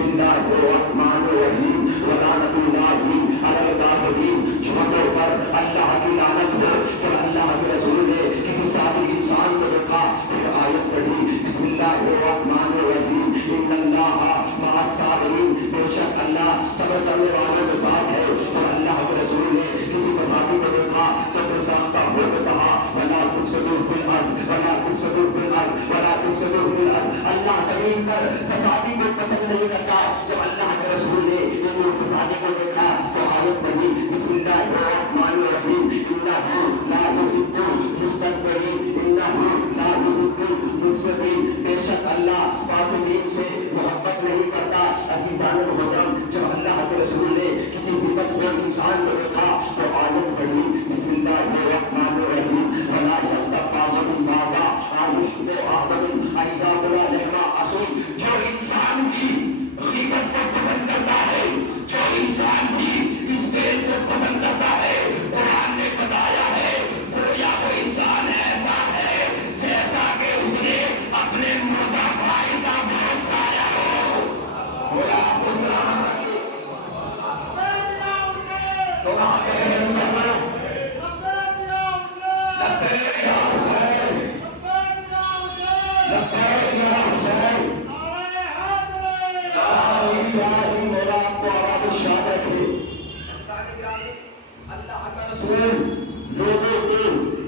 بسم اللہ الرحمن الرحیم ولعنۃ اللہ علی الکاذبین، جھوٹوں پر اللہ کی لعنت ہو۔ جب اللہ کے رسول نے کسی صادق انسان کو دیکھا پھر آیت پڑھی بسم اللہ الرحمن الرحیم ان اللہ مع الصابرین، بے شک اللہ صبر کرنے والوں کے ساتھ ہے۔ جب اللہ کے رسول نے کسی فسادی کو دیکھا تو بے ساختہ ہو کے کہا ولا تفسدوا فی الارض ولا تفسدوا فی الارض ولا تفسدوا فی الارض، اللہ زمین پر فسادی کو پسند نہیں کرتا۔ جب اللہ کے رسول نے ان فسادی کو دیکھا تو آیت پڑھی بسم اللہ الرحمن الرحیم انہ لا یحب المستکبرین انہ لا یحب المفسدین، بے شک اللہ فاسقین سے محبت نہیں کرتا۔ عزیزان محترم، جب اللہ کے رسول نے کسی بدعت خور انسان کو دیکھا تو آیت پڑھی بسم اللہ الرحمن الرحیم ولا یغتب بعضکم بعضا ایحب احدکم ان یاکل لحم اخیہ، جو انسان بھی غیبت کو پسند کرتا ہے، جو انسان بھی اس فعل کو پسند کرتا ہے، قرآن نے بتایا ہے گویا وہ انسان ایسا ہے جیسا کہ اس نے اپنے مردہ بھائی کا گوشت کھایا ہو۔ بولا آپ کو سلام رکھے تو آپ کے رحم کرنا لبیک یا حسین لبیک یا حسین مولا آپ کو آباد شاد رکھے۔ اللہ کا رسول لوگوں کو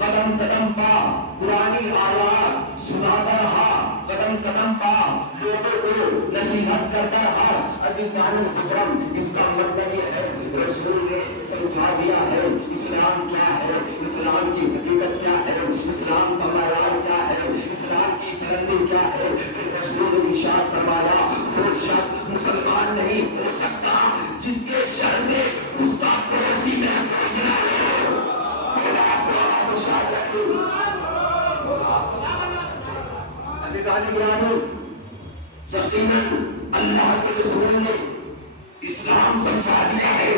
قدم قدم پا قرآنی آیات سناتا رہا، قدم قدم پا لوگوں کو نصیحت کرتا رہا۔ عزیزان محترم، اس کا مطلب یہ ہے رسول نے سمجھا دیا ہے اسلام کیا ہے، اسلام کی حقیقت کیا ہے، اسلام کا معیار کیا ہے، اسلام کی بلندی کیا ہے۔ پھر رسول نے ارشاد فرمایا وہ شخص مسلمان نہیں ہو سکتا جس کے شر سے اس کا پڑوسی محفوظ نہ ہو۔ مولا آپ کو آباد شاد رکھے۔ عزیزان گرامی، یقیناً اللہ کے رسول نے اسلام سمجھا دیا ہے۔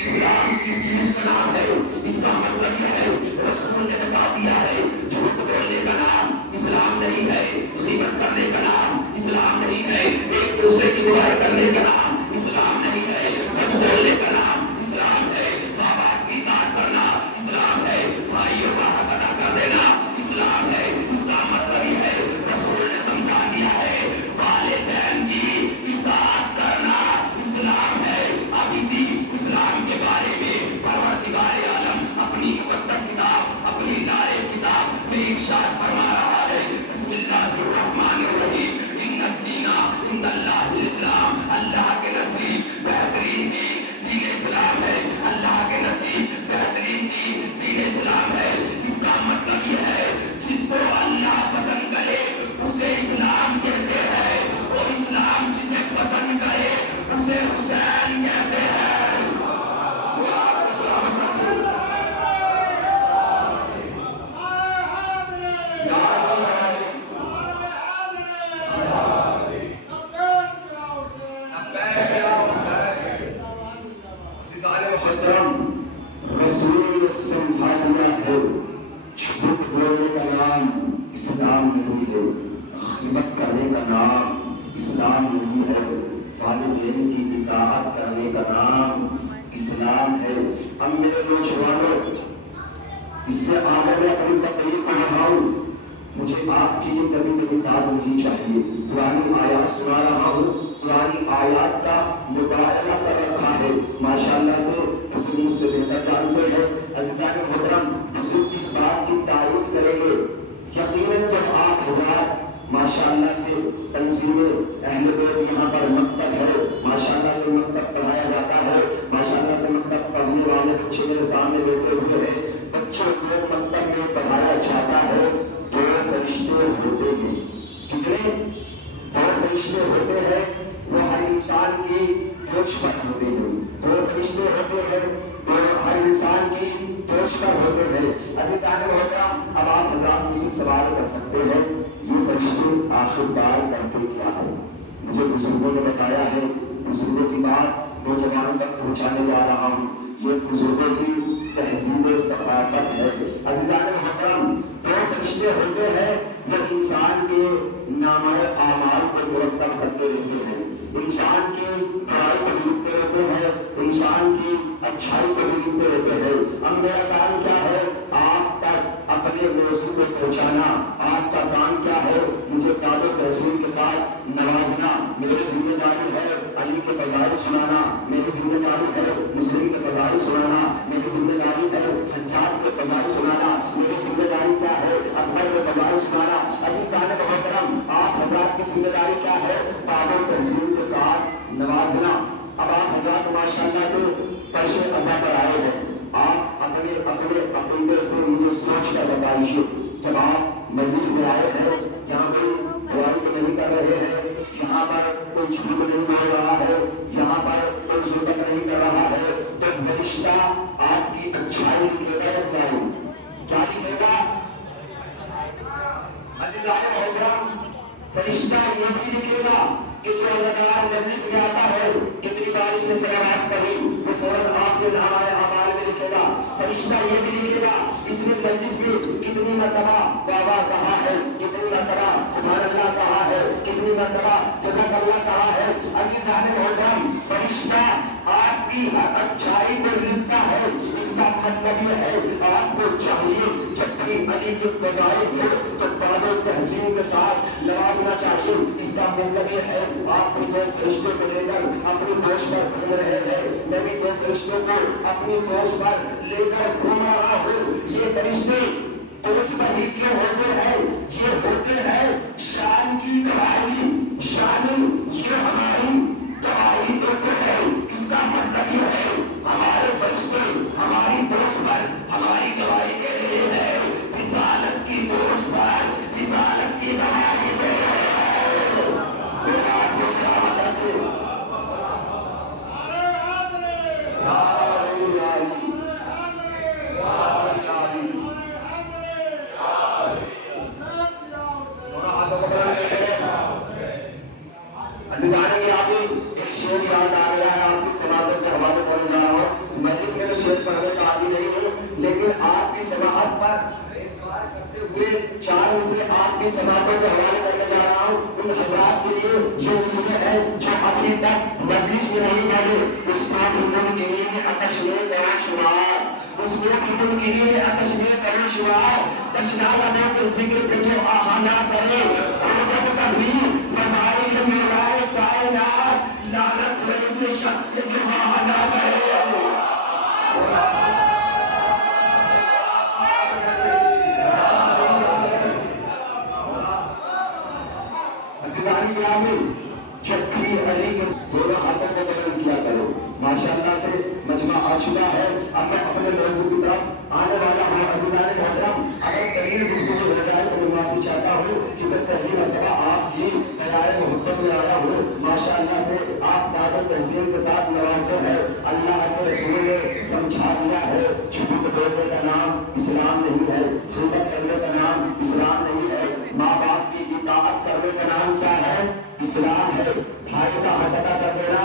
اسلام کس چیز کا نام ہے؟ اس کا مطلب یہ ہے رسول نے بتا دیا ہے جھوٹ بولنے کا نام اسلام نہیں ہے، غیبت کرنے کا نام اسلام نہیں ہے، ایک دوسرے کی برائی کرنے کا نام اسلام نہیں ہے، سچ بولنے کا نام اسلام ہے، ماں باپ کی اطاعت کرنا اسلام ہے، بھائیوں کا حق ادا کر دینا اسلام ہے۔ اس کا مطلب یہ ہے رسول نے سمجھا دیا ہے والدین کی اطاعت کرنا اسلام ہے۔ اب اسی اسلام کے بارے میں پروردگار عالم اپنی مقدس کتاب، اپنی نائب کتاب میں ارشاد فرما رہا ہے بسم اللہ الرحمن الرحیم ان الدین عند اللہ الاسلام، اللہ کے نزدیک بہترین دین دین اسلام ہے، اللہ کے نزدیک بہترین دین دین اسلام ہے۔ اس کا مطلب یہ ہے جس کو اللہ پسند کرے اسے اسلام کہتے ہیں، اور اسلام جسے پسند کرے اسے حسین کہتے ہیں۔ وہ آپ کو سلامت رکھے۔ رسول نے سمجھا دیا ہے جھوٹ بولنے کا نام اسلام نہیں ہے، غیبت کرنے کا نام اسلام نہیں ہے، والدین کی اطاعت کرنے کا نام اسلام ہے۔ اب میرے نوجوانوں، اس سے آگے میں اپنی تقریر کو بڑھاؤں، مجھے آپ کی یہ کبھی کبھی داد نہیں چاہیے۔ پرانی آیات سنا رہا ہوں، پرانی آیات کا مطالعہ کر رکھا ہے، ماشاءاللہ سے بزرگ مجھ سے بہتر جانتے ہیں۔ عزیزان محترم، بزرگ اس بات کی تائید کریں گے یقیناً جب آپ حضرات ماشاءاللہ سے تنظیم اہل بیت یہاں پر مکتب ہے، ماشاءاللہ سے مکتب پڑھایا جاتا ہے، ماشاءاللہ سے مکتب پڑھنے والے بچے میرے سامنے بیٹھے ہوئے ہیں، بچوں کو مکتب میں پڑھایا جاتا ہے۔ دو فرشتے ہوتے ہیں، کتنے؟ دو فرشتے ہوتے ہیں، وہ ہر انسان کی پوچھ پر ہوتے ہیں۔ دو فرشتے ہوتے ہیں، وہ ہر انسان کی پوچھ پر ہوتے ہیں۔ عزیزان محترم، اب آپ حضرات مجھ سے سوال کر سکتے ہیں یہ فرشتے آخر کار کرتے کیا ہے؟ مجھے بزرگوں نے بتایا ہے، بزرگوں کی بات نوجوانوں تک پہنچانے جا رہا ہوں، یہ بزرگوں کی تہذیب ثقافت ہے۔ عزیزان محترم، دو فرشتے ہوتے ہیں جو انسان کے نامۂ اعمال کو مرتب کرتے رہتے ہیں۔ انسان کی برائی کو بھی لکھتے رہتے ہیں، انسان کی اچھائی کو بھی لکھتے رہتے ہیں۔ اب میرا کام کیا ہے؟ آپ تک اپنے موضوع کو پہنچانا۔ آپ کا کام کیا ہے؟ مجھے تعداد و تحسین کے ساتھ نوازنا۔ میری ذمہ داری ہے علی کے فضائل سنانا، میری ذمہ داری ہے مسلم کے فضائل سنانا، میری ذمہ داری ہے سجاد کے فضائل سنانا، میری ذمہ داری کیا ہے اکبر کے فضائل سنانا۔ عزیزان محترم، آپ حضرات کی ذمہ داری کیا ہے؟ تعداد و تحسین کے ساتھ نوازنا۔ اب آپ حضرات ماشاءاللہ سے فرش قضا پر آئے ہیں، آپ اپنے عقیدے سے مجھے سوچ کر بتائیے، جب آپ مجلس میں آئے ہیں، یہاں کوئی برائی تو نہیں کر رہے ہیں، یہاں پر کوئی جھوٹ نہیں بول رہا ہے، یہاں پر کوئی غیبت نہیں کر رہا ہے، تو فرشتہ آپ کی اچھائی لکھے گا یا برائی؟ کیا لکھے گا؟ عزیزان محترم، فرشتہ یہ بھی لکھے گا کہ جو اداکار مجلس میں آتا ہے، کتنی بار اس نے صلوات پڑھی، وہ فوراً آپ کے ہمارے اعمال میں لکھے گا۔ فرشتہ یہ بھی لکھے گا اس نے مجلس میں کتنی مرتبہ توبہ کہا ہے، کتنی مرتبہ سبحان اللہ کہا ہے، کتنی مرتبہ جزاک اللہ کہا ہے۔ عزیزان محترم، فرشتہ آپ کی ہر اچھائی کو لکھتا ہے۔ اس کا مطلب یہ ہے آپ کو چاہیے جب بھی علی کے فضائل ہو تو تعداد و تحسین کے ساتھ نوازنا چاہیے۔ اس کا مطلب یہ ہے آپ بھی دو فرشتوں کو لے کر اپنی دوش پر گھوم رہے ہیں، میں بھی دو فرشتوں کو اپنی دوش پر لے کر گھوم رہا ہوں۔ یہ فرشتے دوش پر ہی کیوں ہوتے ہیں؟ یہ ہوتے ہیں شان کی گواہی، شان یہ ہماری گواہی دیتے ہیں۔ اس کا مطلب یہ ہے ہمارے فرشتے ہماری دوش پر ہماری گواہی دے رہے ہیں، رسالت کی دوش پر رسالت کی گواہی دے رہے ہیں۔ آپ کو سلامت رکھے۔ عزیزان گرامی، ایک شعر یاد آ گیا ہے، آپ کی سماعتوں کے حوالے کرنے جا رہا ہوں۔ مجلس میں شعر پڑھنے کا عادی نہیں ہوں، لیکن آپ کی سماعت پر اعتبار کرتے ہوئے چار مصرے آپ کی سماعتوں کے حوالے کرنے جا رہا ہوں۔ ان حضرات کے لیے یہ مصرے ہیں جو ابھی تک مجلس میں نہیں پڑھے۔ اس کو منکرین عطش میں کرو شمار، اس کو منکرین عطش میں کرو شمار، تشنا لبوں کے ذکر پہ جو آہا نہ کرے، اور جب کبھی فضائل میں لائے کائنات، لعنت ویسے شخص کے جو آہا نہ کرے۔ عزیزانی گرامی، جب بھی علی کے دونوں ہاتھوں کو بلند کیا کرو۔ ماشاءاللہ سے مجمع آ چکا ہے، اب میں اپنے موضوع کی طرف آنے والا ہوں۔ عزیزان محترم، اگر کہیں گفتگو ہو جائے تو میں معافی چاہتا ہوں کہ میں پہلی مرتبہ آپ کی تیار محبت میں آیا ہوں۔ ماشاءاللہ سے آپ تعداد و تحسین کے ساتھ نوازتے ہیں۔ اللہ کے رسول نے سمجھا دیا ہے جھوٹ بولنے کا نام اسلام نہیں ہے، غیبت کرنے کا نام اسلام نہیں ہے، ماں باپ کی اطاعت کرنے کا نام کیا ہے؟ اسلام ہے۔ بھائی کا حق ادا کر دینا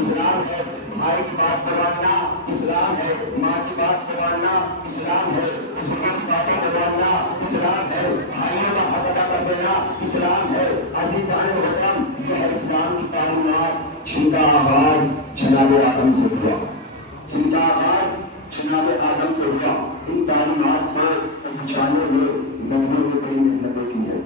اسلام ہے، بھائی کی بات کو ماننا اسلام ہے، ماں کی بات کو ماننا اسلام ہے، بزرگوں کی باتیں کو ماننا اسلام ہے، بھائیوں کا حق ادا کر دینا اسلام ہے۔ عزیزان محترم، یہ ہے اسلام کی تعلیمات جن کا آغاز جناب آدم سے ہوا، جن کا آغاز جناب آدم سے ہوا۔ ان تعلیمات کو پہنچانے میں نبیوں نے بڑی محنتیں کی ہے،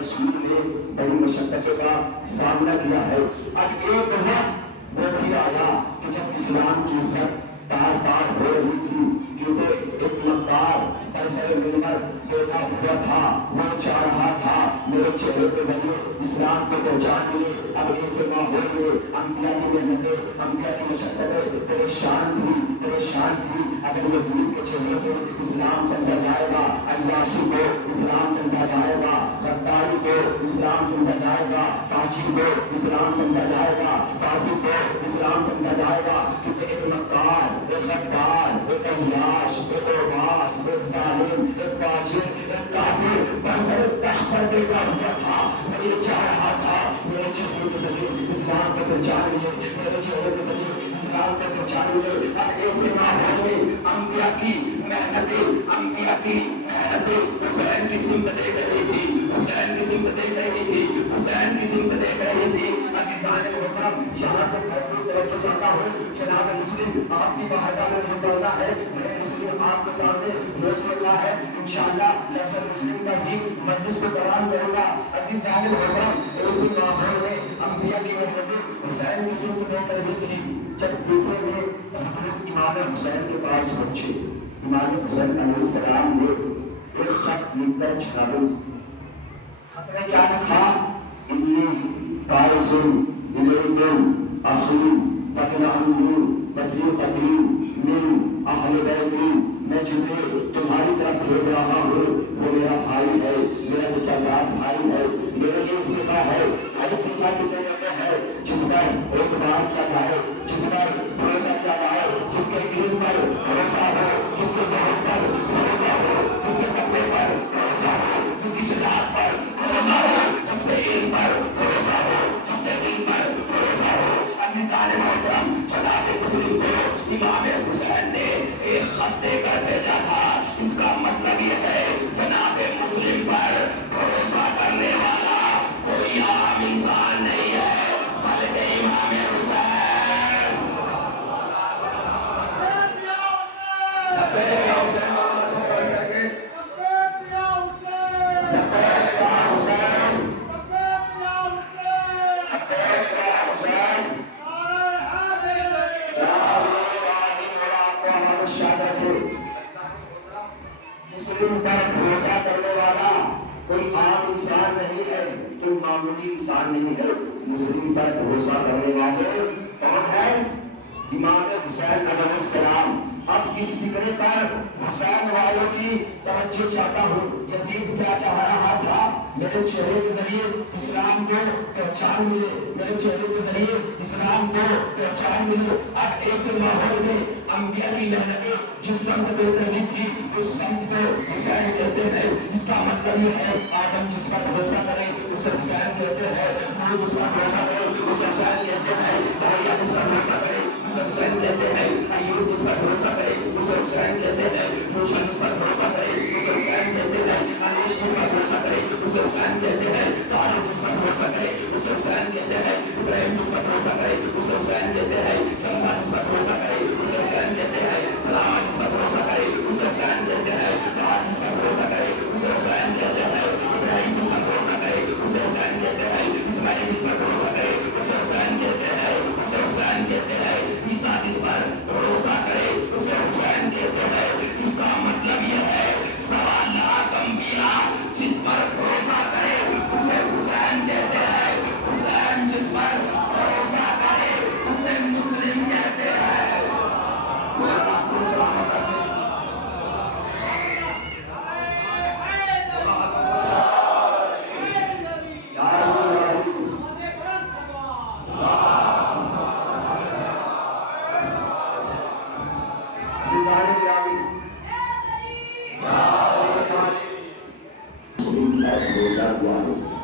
رسول نے بڑی مشقتوں کا سامنا کیا ہے۔ اب ایک وقت وہ بھی آیا کہ جب اسلام کی عزت تار تار ہو رہی تھی، کیونکہ ایک مکار برسر منبر بیٹھا ہوا تھا، وہ چاہ رہا تھا میرے چہرے کے ذریعے اسلام کو پہچان ملے۔ اب ایسے ماحول میں انبیاء کی محنتیں، انبیاء کی مشقتیں پریشان تھی۔ اگر یزید کے چہرے سے اسلام سمجھا جائے گا، عیاشی کو اسلام سمجھا جائے گا، غداری کو اسلام سمجھا جائے گا، فاجی کو اسلام سمجھا جائے گا، فاسق کو اسلام سمجھا جائے گا، کیونکہ ایک مکار، ایک غدار، ایک عیاش، ایک عباس، ایک ظالم، ایک فاجر، ایک کافر برسر تخت پر بیٹھا ہوا تھا۔ وہ یہ چاہ رہا تھا میرے چہرے کے ذریعے اسلام کو پہچان ملے، میرے چہرے کے ذریعے اسلام کو پہچان ملے۔ اب ایسے ماحول میں انبیاء کی محنتیں حسین کی سمت دیکھ رہی تھی، حسین کی سمت دیکھ رہی تھی، حسین کی سمت دیکھ رہی تھی۔ عزیزان محترم، ہوں جناب مسلم آپ کی باہرگاہ میں مجھے پڑھنا ہے، میں نے مسلم آپ کے سامنے روز رکھا ہے، انشاءاللہ لفظ مسلم کا بھی مجلس کو تمام کروں گا۔ عزیزان محترم، اسی ماحول میں انبیاء کی محنتیں حسین کی سمت میں کر دی تھی۔ جب کوفے میں حضرت امام حسین کے پاس پہنچے، امام حسین علیہ السلام نے ایک خط لکھ کر جناب خط میں کیا لکھا؟ انی بارس الیکم اخی وابن عمی وصیقتی من اہل بیتی، میں جسے تمہاری طرف بھیج رہا ہوں وہ میرا بھائی ہے، میرا چچا زاد بھائی ہے، میرا یہ صفہ ہے۔ ہر صفہ کسے کہتے ہیں؟ جس پر اعتبار کیا جائے، جس پر بھروسہ کیا جائے، جس کے علم پر بھروسہ ہو، جس کے ذہن پر بھروسہ ہو، جس کے تقوی پر بھروسہ ہو، جس کی شجاعت پر بھروسہ ہو، جس کے علم پر بھروسہ ہو، جس کے دین پر بھروسہ ہو۔ عزیزان محترم، جناب مسلم کو امام حسین نے ایک خط دے کر بھیجا تھا۔ اس کا مطلب یہ ہے جناب مسلم پر بھروسہ کرنے والا کوئی عام انسان نہیں ہے بلکہ امام حسین۔ لبیک یا حسین، آواز پڑھ کر کے لبیک یا حسین، لبیک یا حسین، لبیک یا حسین، لبیک یا حسین۔ شاد رکھے، مسلم پر بھروسہ کرنے والا کوئی عام انسان نہیں ہے، کوئی معمولی انسان نہیں ہے۔ مسلم پر بھروسہ کرنے والے کون ہیں؟ امام حسین علیہ السلام۔ اب اس فکرے پر حسین والوں کی توجہ چاہتا ہوں۔ یزید کیا چاہ رہا تھا؟ میرے چہرے کے ذریعے اسلام کو پہچان ملے، میرے چہرے کے ذریعے اسلام کو پہچان ملے۔ اب ایسے ماحول میں انبیاء کی محنتیں جس سمت پہ کر دی تھی اس سمت کو حسین کہتے ہیں۔ اس کا مطلب یہ ہے آدم جس پر بھروسہ کرے اسے حسین کہتے ہیں، نوح جس پر بھروسہ کرے اسے حسین کہتے ہیں، داؤد جس پر بھروسہ کرے اسے حسین کہتے ہیں، ایوب جس پر بھروسہ کرے اسے حسین کہتے ہیں، موسیٰ جس پر بھروسہ کرے اسے حسین کہتے ہیں، انیس جس پر بھروسہ کرے اسے حسین کہتے ہیں، طارق جس پر بھروسہ کرے اسے حسین کہتے ہیں، ابراہیم جس پر بھروسہ کرے اسے حسین کہتے ہیں، حمزہ جس پر بھروسہ کرے اسے حسین کہتے ہیں، سلامہ جس پر بھروسہ کرے اسے حسین کہتے ہیں، داؤد جس پر بھروسہ کرے اسے حسین کہتے ہیں، ابراہیم جس پر بھروسہ کرے اسے حسین کہتے ہیں، اسماعیل جس پر بھروسہ کرے اسے حسین کہتے ہیں، اسے حسین کہتے ہیں، عیسیٰ جس پر بھروسہ کرے اسے حسین کہتے ہیں۔ اس کا مطلب یہ ہے 1.25 انبیاء جس پر بھروسہ کرے اسے حسین کہتے ہیں، حسین جس پر بھروسہ کرے اسے مسلم کہتے ہیں۔ اللہ آپ کو سلامت رکھے۔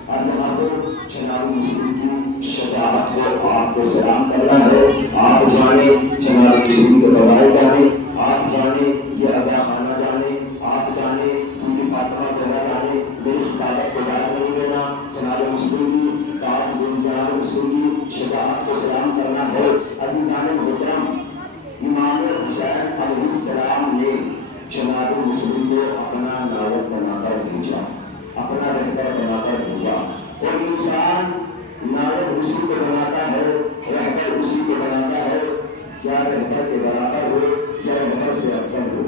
اور یہاں سے جناب مسلم کی شجاعت کو آپ کو سلام کرنا ہے۔ آپ جانے جناب مسلم کے فضائل جانے، آپ جانے یہ عزا خانہ جانے، آپ جانے بی بی فاطمہ زہرا جانے، میری خطابت کو دار نہیں دینا، جناب مسلم کی دعوت جناب مسلم کی شجاعت کو سلام کرنا ہے۔ عزیزان محترم، امام حسین علیہ السلام نے جناب مسلم کو اپنا نائب بنا کر بھیجا، اپنا رہبر بنا کر بھیجا۔ اور انسان نائب اسی کو بناتا ہے، رہبر اسی کو بناتا ہے، یا رہبر کے برابر ہو یا رہبر سے افضل ہو۔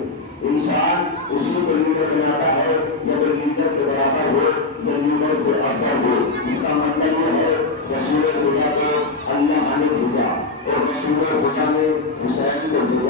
انسان اسی کو لیڈر بناتا ہے یا تو لیڈر کے برابر ہو یا لیڈر سے افضل ہو۔ اس کا مطلب یہ ہے رسول خدا کو اللہ نے بھیجا اور رسول خدا نے حسین کو بھیجا۔